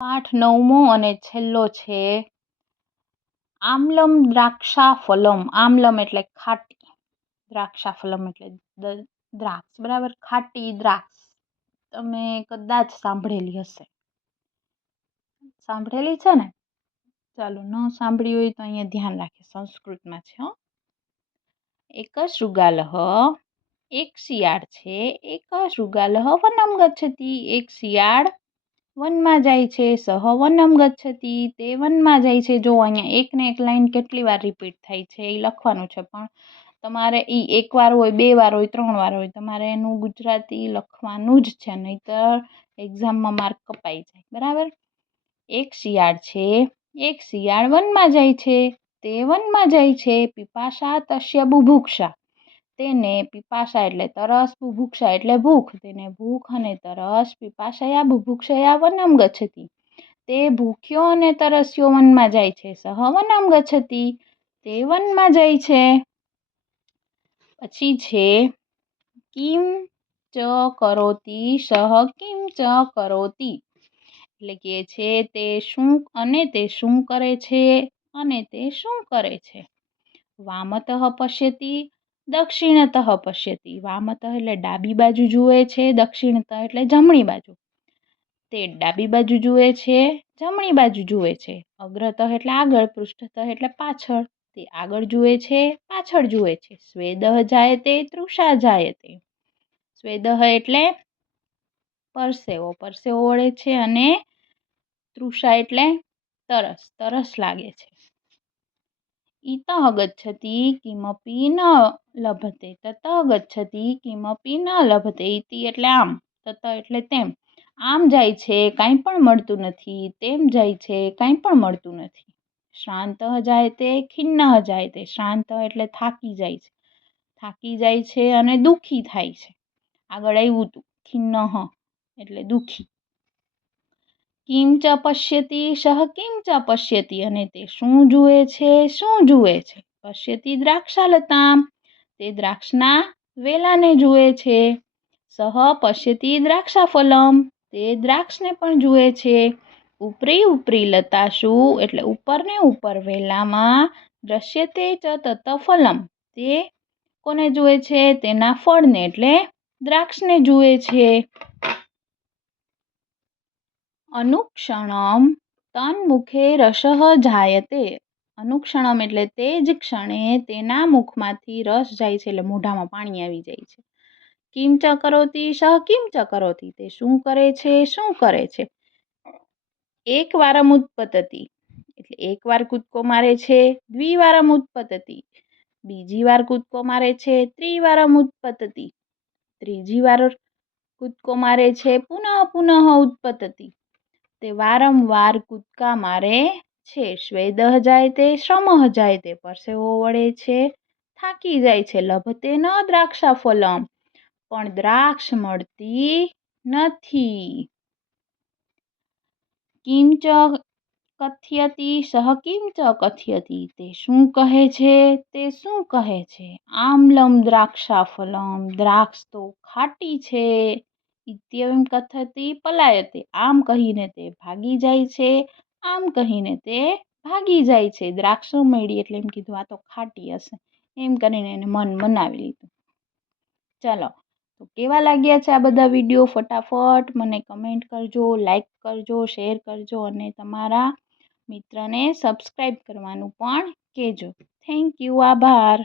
પાઠ 9મો અને છેલ્લો છે આમ્લમ દ્રાક્ષાફલમ. આમ્લમ એટલે ખાટી, દ્રાક્ષાફલમ એટલે દ્રાક્ષ, બરાબર. ખાટી દ્રાક્ષ તમે કદાચ સાંભળેલી હશે. સાંભળેલી છે ને? ચાલો, ન સાંભળી હોય તો અહીંયા ધ્યાન રાખે, સંસ્કૃતમાં છે. એક શૃગાલઃ, એક શિયાળ છે. એક શૃગાલઃ વનમ ગચ્છતિ, એક શિયાળ વનમાં જાય છે. સહ વનમ ગચ્છતિ, તે વનમાં જાય છે. જો અહીંયા એક ને એક લાઈન કેટલી વાર રિપીટ થાય છે એ લખવાનું છે, પણ તમારે એ એક વાર હોય, 2 વાર હોય, 3 વાર હોય, તમારે એનું ગુજરાતી લખવાનું જ છે, નહીંતર એક્ઝામમાં માર્ક કપાઈ જાય, બરાબર. એક શિયાળ છે, એક શિયાળ વનમાં જાય છે. તે વનમાં જાય છે. પીપાશા તસ્ય બુભુક્ષા, તેને પીપાશા એટલે તરસ, બુભુક્ષા એટલે ભૂખ, તેને ભૂખ અને તરસ, પીપાશયા બુભુક્ષયા વનમ ગચ્છતિ, તે ભૂખ્યો અને તરસ્યો વનમાં જાય છે. સહ વનમ ગચ્છતિ, તે વનમાં જાય છે. પછી છે કિમ ચ કરોતિ સહ કિમ ચ કરોતિ, એટલે કે છે તે શું અને તે શું કરે છે અને તે શું કરે છે. વામતઃ પશ્યતિ દક્ષિણતઃ પશ્યતિ, વામતઃ એટલે ડાબી બાજુ જુએ છે, દક્ષિણતઃ એટલે જમણી બાજુ. તે ડાબી બાજુ જુએ છે, જમણી બાજુ જુએ છે. અગ્રતઃ એટલે આગળ, પૃષ્ઠતઃ એટલે પાછળ. તે આગળ જુએ છે, પાછળ જુએ છે. સ્વેદઃ જાયતે તૃષા જાયતે, સ્વેદઃ એટલે પરસેવો, પરસેવો વળે છે, અને તૃષા એટલે તરસ, તરસ લાગે છે. ઇતઃ ગચ્છતિ કિમપી ન લભતે, તતઃ ગચ્છતિ કિમપી ન લભતે. ઇતિ એટલે આમ, તત એટલે તેમ. આમ જાય છે, કાંઈ પણ મળતું નથી. તેમ જાય છે, કાંઈ પણ મળતું નથી. શ્રાંતઃ જાયતે ખિન્નઃ જાયતે, શ્રાંત એટલે થાકી જાય છે, થાકી જાય છે અને દુઃખી થાય છે. આગળ આવ્યું હતું ખિન્નઃ એટલે દુઃખી. કિમ ચ પશ્યતિ સહ કિમ ચ પશ્યતિ, અને તે શું જુએ છે, શું જુએ છે. પશ્યતિ દ્રાક્ષાલતામ, તે દ્રાક્ષના વેલાને જુએ છે. સહ પશ્યતિ દ્રાક્ષાફલમ, તે દ્રાક્ષને પણ જુએ છે. ઉપરી ઉપરી લતાશુ એટલે ઉપર ને ઉપર વેલામાં, દ્રશ્યતે ચ તત ફલમ, તે કોને જુએ છે, તેના ફળને એટલે દ્રાક્ષને જુએ છે. અનુક્ષણમ તન્મુખે રસઃ જાયતે, અનુક્ષણમ એટલે તે જ ક્ષણે તેના મુખમાંથી રસ જાય છે, એટલે મોઢામાં પાણી આવી જાય છે. કિમ ચ કરોતિ સહ કિમ ચ કરોતિ, તે શું કરે છે, શું કરે છે. એકવારમ ઉત્પતતિ એટલે એક વાર કૂદકો મારે છે. દ્વિવારમ ઉત્પતતિ, બીજી વાર કૂદકો મારે છે. ત્રિવારમ ઉત્પતતિ, ત્રીજી વાર કૂદકો મારે છે. પુનઃ પુનઃ ઉત્પતતિ, તે વારંવાર કૂદકા મારે છે. સ્વેદઃ જાયતે શ્રમઃ જાયતે, પરસેવો વળે છે, થાકી જાય છે. લભતે ન દ્રાક્ષાફલમ, પણ દ્રાક્ષ મળતી નથી. કિમ ચ કથયતિ સહ કિમ ચ કથયતિ, તે શું કહે છે, તે શું કહે છે. આમ્લમ દ્રાક્ષાફલમ, દ્રાક્ષ તો ખાટી છે. ઇત્યવમ કથયતિ પલાયતે, આમ કહીને તે ભાગી જાય છે. આમ કહીને તે ભાગી જાય છે. દ્રાક્ષો મળી એટલે એમ કીધું આ તો ખાટી હશે, એમ કરીને એને મન મનાવી લીધું. ચાલો, તો કેવા લાગ્યા છે આ બધા વિડીયો? ફટાફટ મને કમેન્ટ કરજો, લાઈક કરજો, શેર કરજો, અને તમારા મિત્રને સબસ્ક્રાઈબ કરવાનું પણ કહેજો. થેન્ક યુ, આભાર.